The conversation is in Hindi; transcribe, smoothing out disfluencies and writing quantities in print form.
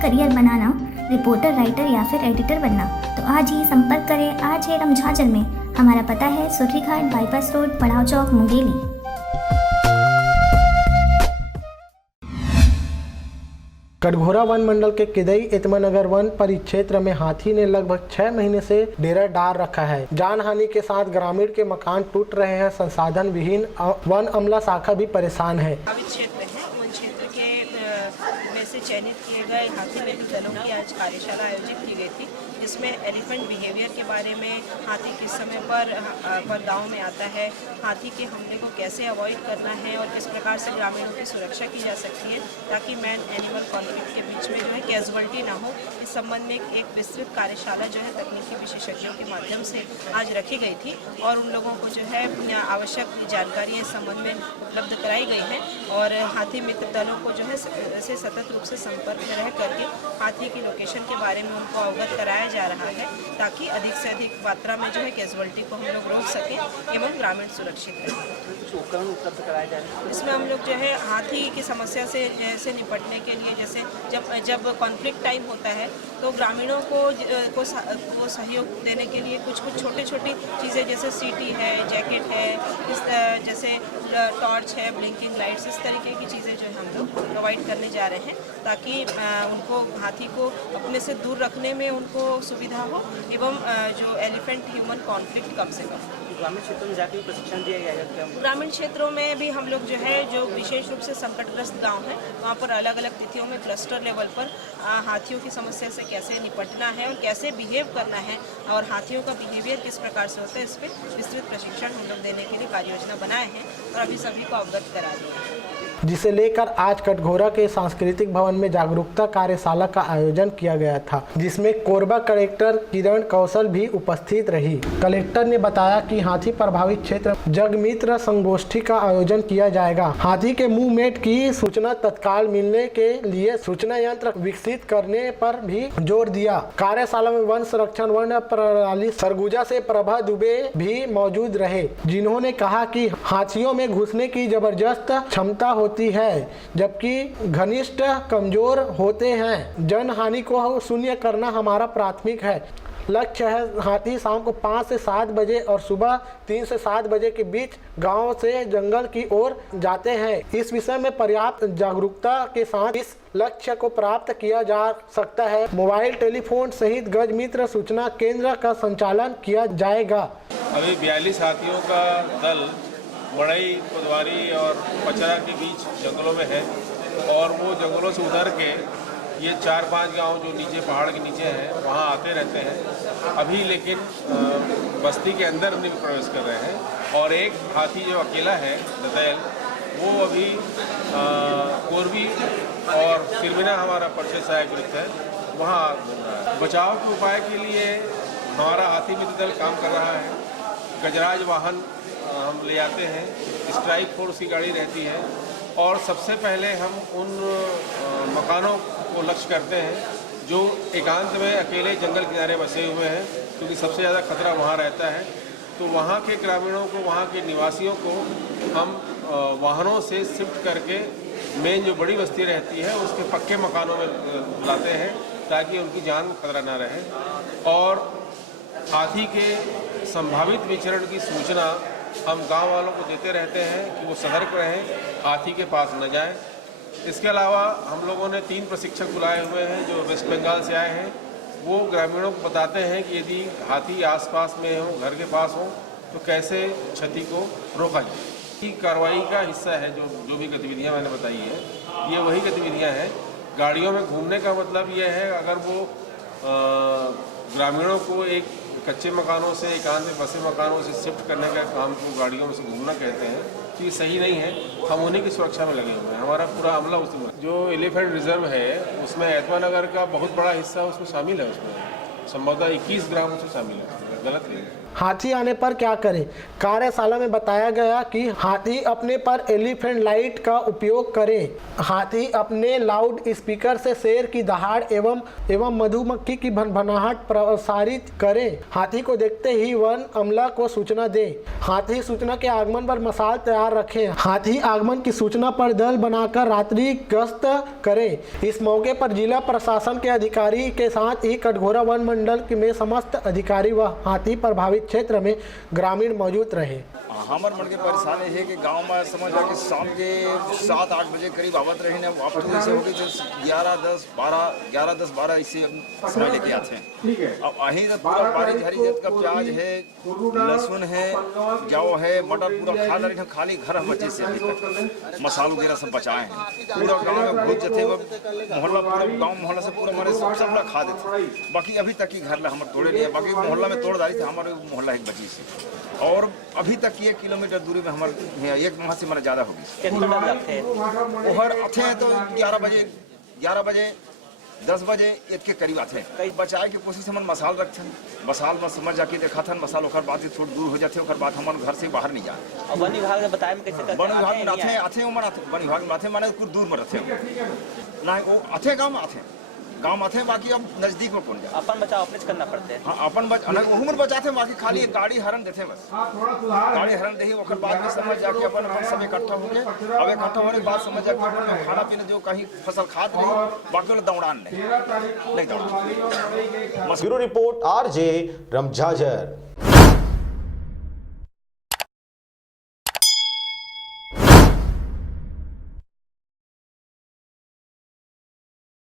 करियर बनाना, रिपोर्टर, राइटर या फिर एडिटर बनना, तो आज ही संपर्क करें आज है झाझर में। हमारा पता है सुर्री घाट, बाईपास रोड, पड़ाव चौक, मुंगेली। कटघोरा वन मंडल के किदई इत्मनगर वन परिक्षेत्र में हाथी ने लगभग 6 महीने से डेरा डाल रखा है। जान हानि के साथ ग्रामीण के मकान टूट रहे हैं। संसाधन विहीन वन अमला शाखा भी परेशान है। क्षेत्र है, वन क्षेत्र के में से चयनित किए गए हाथी मित्र दलों की आज कार्यशाला आयोजित की गई थी, जिसमें एलिफेंट बिहेवियर के बारे में, हाथी किस समय पर गांव में आता है, हाथी के हमले को कैसे अवॉइड करना है और किस प्रकार से ग्रामीणों की सुरक्षा की जा सकती है ताकि मैन एनिमल कॉन्फ्लिक्ट के बीच में जो है कैजुअल्टी ना हो। इस संबंध में एक विस्तृत कार्यशाला जो है तकनीकी विशेषज्ञों के माध्यम से आज रखी गई थी और उन लोगों को जो है आवश्यक जानकारी इस संबंध में उपलब्ध कराई गई है और हाथी मित्र दलों को जो है से सतत रूप से संपर्क में रह करके हाथी की लोकेशन के बारे में उनको अवगत कराया जा रहा है ताकि अधिक से अधिक मात्रा में जो है कैजुअल्टी को हम लोग रोक सकें एवं ग्रामीण सुरक्षित रहें। उपकरण उपलब्ध कराए जा रहे हैं। इसमें हम लोग जो है हाथी की समस्या से जैसे निपटने के लिए, जैसे जब कॉन्फ्लिक्ट टाइम होता है तो ग्रामीणों को सहयोग देने के लिए कुछ छोटी चीज़ें जैसे सीटी है, जैकेट है, जैसे टॉर्च है, ब्लिंकिंग लाइट्स, इस तरीके की चीज़ें जो है हम लोग प्रोवाइड करने जा रहे हैं ताकि उनको हाथी को अपने से दूर रखने में उनको सुविधा हो एवं जो एलिफेंट ह्यूमन कॉन्फ्लिक्ट कम से कम। ग्रामीण क्षेत्रों में जाकर प्रशिक्षण दिया गया है। ग्रामीण क्षेत्रों में भी हम लोग जो है जो विशेष रूप से संकटग्रस्त गांव हैं वहाँ पर अलग अलग तिथियों में क्लस्टर लेवल पर हाथियों की समस्या से कैसे निपटना है और कैसे बिहेव करना है और हाथियों का बिहेवियर किस प्रकार से होता है, इस पर विस्तृत प्रशिक्षण हम लोग देने के लिए कार्य योजना बनाए हैं और अभी सभी को अवगत करा दिया है, जिसे लेकर आज कटघोरा के सांस्कृतिक भवन में जागरूकता कार्यशाला का आयोजन किया गया था, जिसमें कोरबा कलेक्टर किरण कौशल भी उपस्थित रही। कलेक्टर ने बताया कि हाथी प्रभावित क्षेत्र जगमित्र संगोष्ठी का आयोजन किया जाएगा। हाथी के मूवमेंट की सूचना तत्काल मिलने के लिए सूचना यंत्र विकसित करने पर भी जोर दिया। कार्यशाला में वन संरक्षण वन प्रणाली सरगुजा से प्रभा दुबे भी मौजूद रहे, जिन्होंने कहा कि हाथियों में घुसने की जबरदस्त क्षमता होती है जबकि घनिष्ठ कमजोर होते हैं। जन हानि को शून्य करना हमारा प्राथमिक है। लक्ष्य है हाथी शाम को 5 से 7 बजे और सुबह 3 से 7 बजे के बीच गांव से जंगल की ओर जाते हैं। इस विषय में पर्याप्त जागरूकता के साथ इस लक्ष्य को प्राप्त किया जा सकता है। मोबाइल टेलीफोन सहित गज मित्र सूचना केंद्र का संचालन किया जाएगा। अभी 42 हाथियों का दल मड़ई, कोतवाली और पचरा के बीच जंगलों में है और वो जंगलों से उतर के ये 4-5 गांव जो नीचे पहाड़ के नीचे हैं वहाँ आते रहते हैं। अभी लेकिन बस्ती के अंदर नहीं प्रवेश कर रहे हैं और एक हाथी जो अकेला है दतैल, वो अभी कोरबी और सिरविना हमारा परिषद सहायक वृत्त है वहाँ घूम रहा है। बचाव के उपाय के लिए हमारा हाथी मित्र दल काम कर रहा है। गजराज वाहन हम ले आते हैं, स्ट्राइक फोर्स की गाड़ी रहती है और सबसे पहले हम उन मकानों को लक्ष्य करते हैं जो एकांत में अकेले जंगल किनारे बसे हुए हैं, क्योंकि सबसे ज़्यादा खतरा वहाँ रहता है। तो वहाँ के ग्रामीणों को, वहाँ के निवासियों को हम वाहनों से शिफ्ट करके मेन जो बड़ी बस्ती रहती है उसके पक्के मकानों में लाते हैं ताकि उनकी जान को खतरा ना रहे। और हाथी के संभावित विचरण की सूचना हम गांव वालों को देते रहते हैं कि वो सतर्क रहें, हाथी के पास न जाएं। इसके अलावा हम लोगों ने 3 प्रशिक्षक बुलाए हुए हैं जो वेस्ट बंगाल से आए हैं। वो ग्रामीणों को बताते हैं कि यदि हाथी आसपास में हो, घर के पास हो, तो कैसे क्षति को रोका जाए। कार्रवाई का हिस्सा है जो भी गतिविधियां मैंने बताई है, ये वही गतिविधियां हैं। गाड़ियों में घूमने का मतलब ये है, अगर वो ग्रामीणों को एक कच्चे मकानों से एकांत में बसे मकानों से शिफ्ट करने का काम को गाड़ियों में से घूमना कहते हैं, तो ये सही नहीं है। हम उन्हीं की सुरक्षा में लगे हुए हैं, हमारा पूरा अमला उसमें। जो एलिफेंट रिजर्व है उसमें एतमानगर का बहुत बड़ा हिस्सा उसमें शामिल है। उसमें संभवतः 21 ग्राम उसमें शामिल है, गलत नहीं है। हाथी आने पर क्या करें। कार्यशाला में बताया गया कि हाथी अपने पर एलिफेंट लाइट का उपयोग करें। हाथी अपने लाउड स्पीकर से शेर की दहाड़ एवं मधुमक्खी की भनभनाहट प्रसारित करें। हाथी को देखते ही वन अमला को सूचना दे। हाथी सूचना के आगमन पर मसाल तैयार रखें। हाथी आगमन की सूचना पर दल बनाकर रात्रि गश्त करे। इस मौके पर जिला प्रशासन के अधिकारी के साथ ही कटघोरा वन मंडल में समस्त अधिकारी व हाथी प्रभावित क्षेत्र में ग्रामीण मौजूद रहे। हमर मन के परेशानी है कि गांव में समझ कि शाम के 7-8 बजे करीब आवत रहे ना, अब तो ऐसे हो गई 11-10-12 इससे समय लेके आते हैं। अब अहीं तो पूरा बारी हरी जात का प्याज है, लहसुन है, जौ है, मटर पूरा खा रहे हैं। खाली घर बचे से अभी तक मसाल वगैरह सब बचाए हैं। पूरा गाँव में घुस जाते मोहल्ला, पूरा गाँव मोहल्ला से पूरा हमारे सब लोग खा देते। बाकी अभी तक ही घर हमारे तोड़े नहीं है। बाकी मोहल्ला में तोड़ डाली थे हमारे मोहल्ला एक बची से, और अभी तक 1 किलोमीटर दूरी में हमारे 1 माह से मैंने ज़्यादा होगी। हर अथे हैं तो 11 बजे 10 बजे एक के करीब आते हैं। कई बचाए की कोशिश हम मसाल रखते हैं। मसाल में समझ जाके देखा था मसाल ओकर बाद से थोड़ी दूर हो जाते, ओकर बाद हमारे घर से बाहर नहीं जाए। वन विभाग ने बताया कैसे वन विभाग में आते वन विभाग में आते माने कुछ दूर में रहते ना, वो आते गाँव में आते, बाकी अब नजदीक में कौन जाए। अपन बचाव अपने से करना पड़ते हैं। हाँ, अपन उम्र बचाते, बाकी खाली एक गाड़ी हरण देते बस। गाड़ी हरण दे ओकर बाद में समझ जाके अपन सब इकट्ठा हो गए। अब इकट्ठा होने के बाद समझ जाके अपन खाना पीना जो कहीं फसल खाद नहीं, बाकी वाला दौड़ान नहीं दौड़ान। Bureau report RJ रमझाझर।